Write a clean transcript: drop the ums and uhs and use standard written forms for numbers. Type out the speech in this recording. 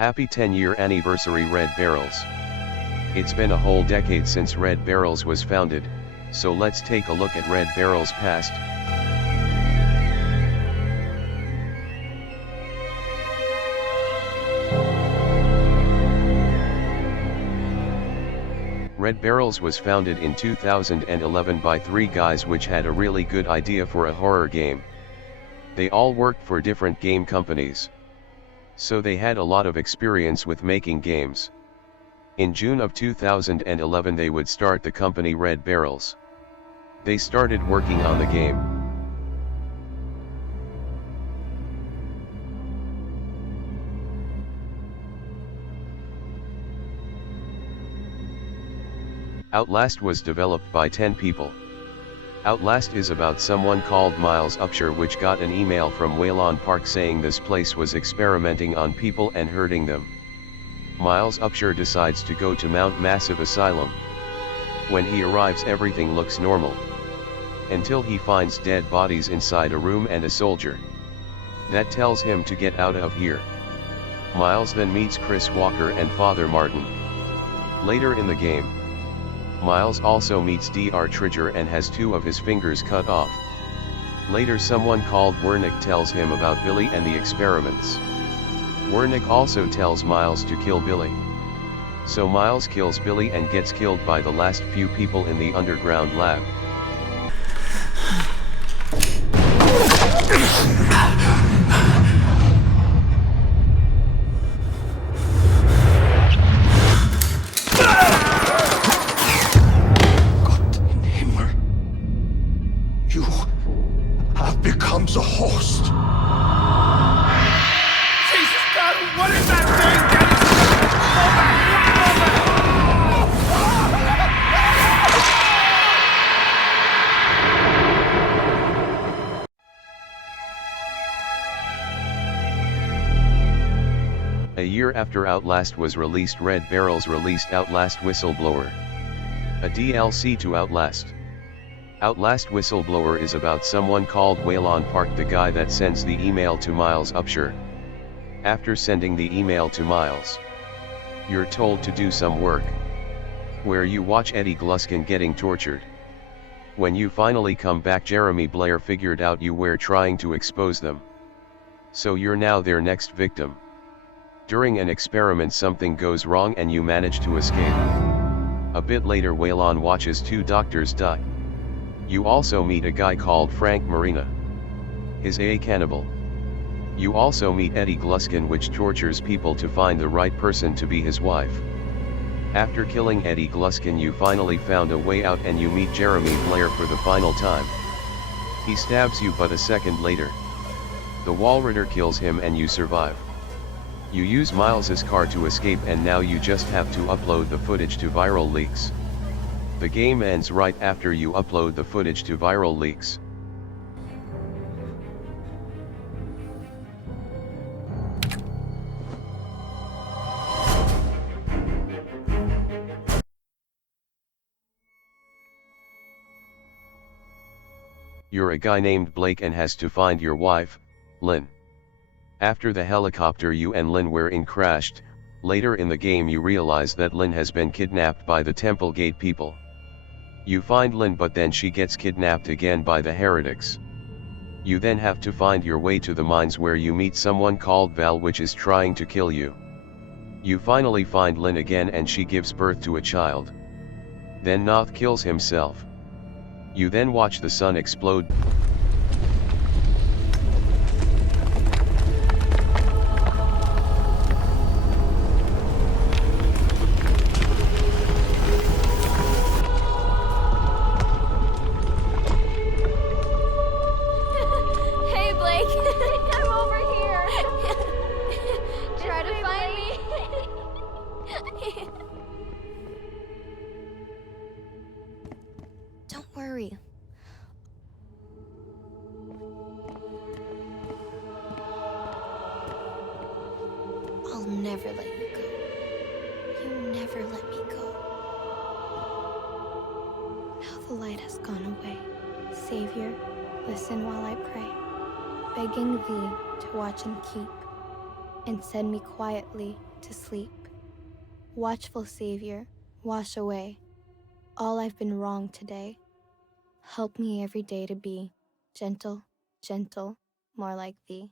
Happy 10-year anniversary Red Barrels. It's been a whole decade since Red Barrels was founded, so let's take a look at Red Barrels' past. Red Barrels was founded in 2011 by three guys which had a really good idea for a horror game. They all worked for different game companies, so they had a lot of experience with making games. In June of 2011 they would start the company Red Barrels. They started working on the game. Outlast was developed by 10 people. Outlast is about someone called Miles Upshur which got an email from Waylawn Park saying this place was experimenting on people and hurting them. Miles Upshur decides to go to Mount Massive Asylum. When he arrives everything looks normal, until he finds dead bodies inside a room and a soldier. That tells him to get out of here. Miles then meets Chris Walker and Father Martin. Later in the game, Miles also meets Dr. Trigger and has two of his fingers cut off. Later someone called Wernick tells him about Billy and the experiments. Wernick also tells Miles to kill Billy. So Miles kills Billy and gets killed by the last few people in the underground lab. Becomes a host. Jesus God, what is that thing? A year after Outlast was released, Red Barrels released Outlast Whistleblower, a DLC to Outlast. Outlast Whistleblower is about someone called Waylawn Park, the guy that sends the email to Miles Upshur. After sending the email to Miles, you're told to do some work, where you watch Eddie Gluskin getting tortured. When you finally come back, Jeremy Blair figured out you were trying to expose them, so you're now their next victim. During an experiment something goes wrong and you manage to escape. A bit later Waylawn watches two doctors die. You also meet a guy called Frank Marina. He's a cannibal. You also meet Eddie Gluskin which tortures people to find the right person to be his wife. After killing Eddie Gluskin you finally found a way out and you meet Jeremy Blair for the final time. He stabs you but a second later, the Walrider kills him and you survive. You use Miles's car to escape and now you just have to upload the footage to Viral Leaks. The game ends right after you upload the footage to Viral Leaks. You're a guy named Blake and has to find your wife, Lynn. After the helicopter you and Lynn were in crashed, later in the game you realize that Lynn has been kidnapped by the Temple Gate people. You find Lynn but then she gets kidnapped again by the heretics. You then have to find your way to the mines where you meet someone called Val which is trying to kill you. You finally find Lynn again and she gives birth to a child. Then Noth kills himself. You then watch the sun explode. Don't worry. I'll never let you go. You never let me go. Now the light has gone away. Savior, listen while I pray, begging thee to watch and keep and send me quietly to sleep. Watchful Savior, wash away all I've been wrong today. Help me every day to be gentle, gentle, more like thee.